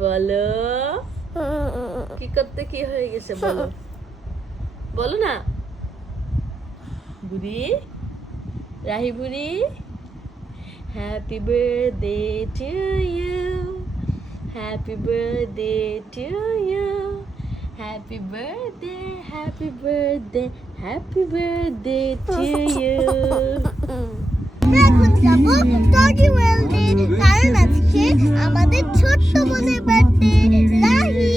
বলো কি করতে কি হয়ে গেছে বলো বলো না বুড়ি রাহি বুড়ি happy birthday to you happy birthday to you happy birthday happy birthday happy birthday to you এখন যাবো টগি ওয়েলডে, কারণ আজকে আমাদের ছোট্ট বোনের বার্থডে রাহি।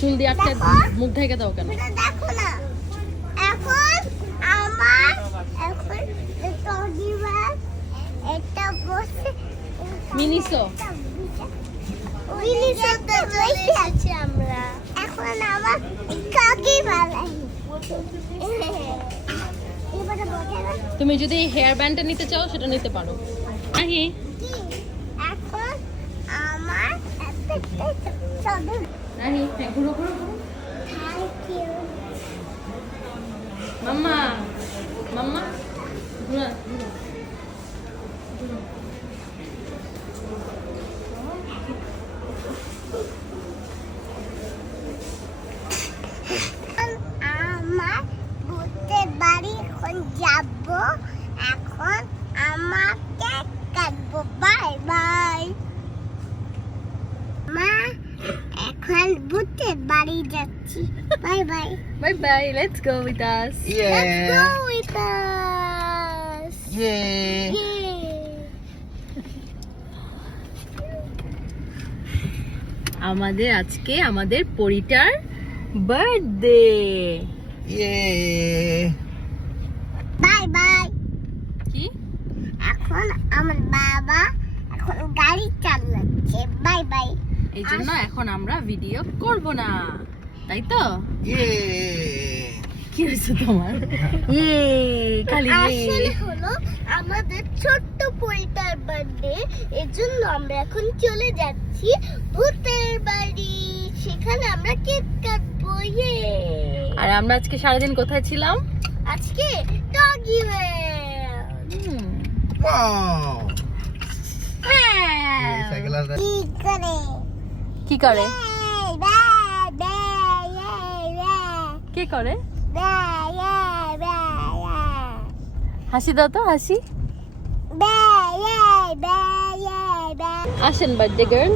চুল দিয়ে আটকে মুখ ঢেকে দাও কেন? দেখো না, এখন আমার টগি ব্যাগ এটা বসে মিনিসো মিনিসোতে বসে আছি আমরা। এখন আমার টগি বালাই এবারে বসে তুমি যদি হেয়ার ব্যান্ডটা নিতে চাও সেটা নিতে পারো। রাহি এখন আমার একটা রাহি হ্যাঁ ঘুরো ঘুরো ঘুরো। Thank you. মাম্মা মাম্মা ঘুরো ঘুরো ঘুরো। আমার ভূতের বাড়ি এখন যাব, এখন আমাকে কাটবো। বাই বাই মা, এখন ভূতের বাড়ি যাচ্ছি। Bye bye. Bye bye, let's go with us. Let's go with us. Yay! Yay. আমাদের আজকে আমাদের পরিটার বার্থডে। Yay! Bye bye. কি এখন আমার বাবা এখন গাড়ি চালাচ্ছে। Bye bye. এই জন্য এখন আমরা ভিডিও করব না, তাই তো? Yay! কি হয়েছে তোমার? ইয়ে খালি আসলে হলো আমাদের ছোট্ট পরিটার বার্থডে, এজন্য আমরা এখন চলে যাচ্ছি ভূতের বাড়ি। সেখানে আমরা কেক কাটবো। ইয়ে আর আমরা আজকে সারাদিন কোথায় ছিলাম? আজকে ডগি ওয়েল ওয়াও সাইকেল আর কি করে কি করে? বে বে বে কি করে? বে বে হাসি দাও তো, হাসি। বে বে বে আসেন বার্থডে গার্ল।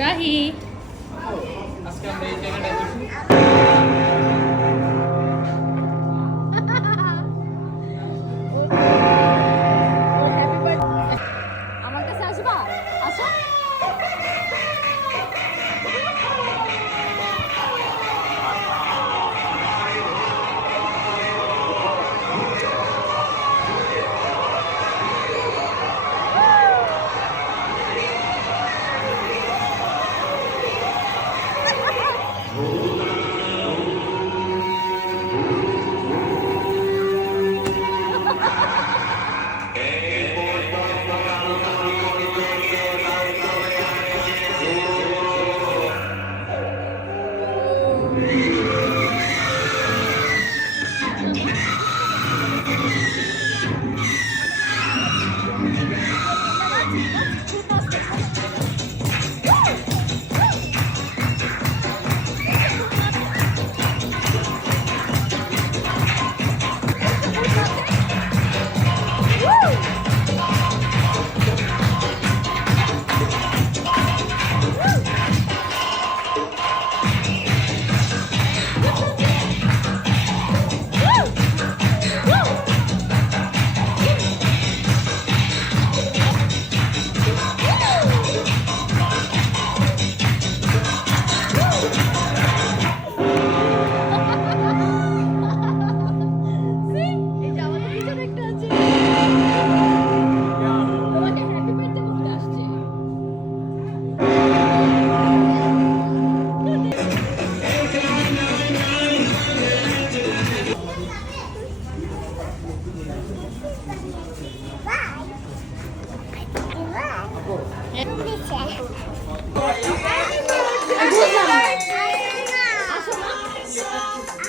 রাহি আমার কাছে আসবা, আসো।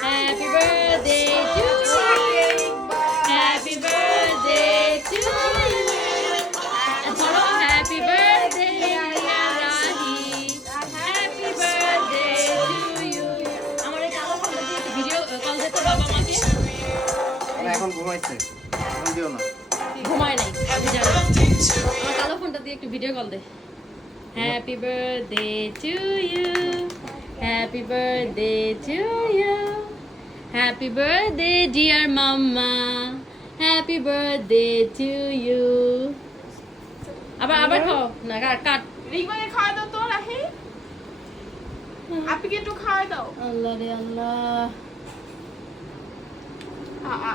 Happy birthday to you. Happy birthday to you. Happy birthday, dear Rahi. Happy birthday to you. আমার এই কালো ফোনটা দিয়ে ভিডিও কল দিতে বাবা আমাকে। এখন ঘুমাইছে ফোন দিও না ঘুমায় নাই, আমি জানি। আমার কালো ফোনটা দিয়ে একটু ভিডিও কল দে। Happy birthday to you. Happy birthday to you. Happy birthday, dear mama. Happy birthday to you. আবার খাও না, কাট। রিকোকে খাওয়া দাও তো রাহি, আপিকে একটু খাওয়া দাও। আল্লাহ রে আল্লাহ। আ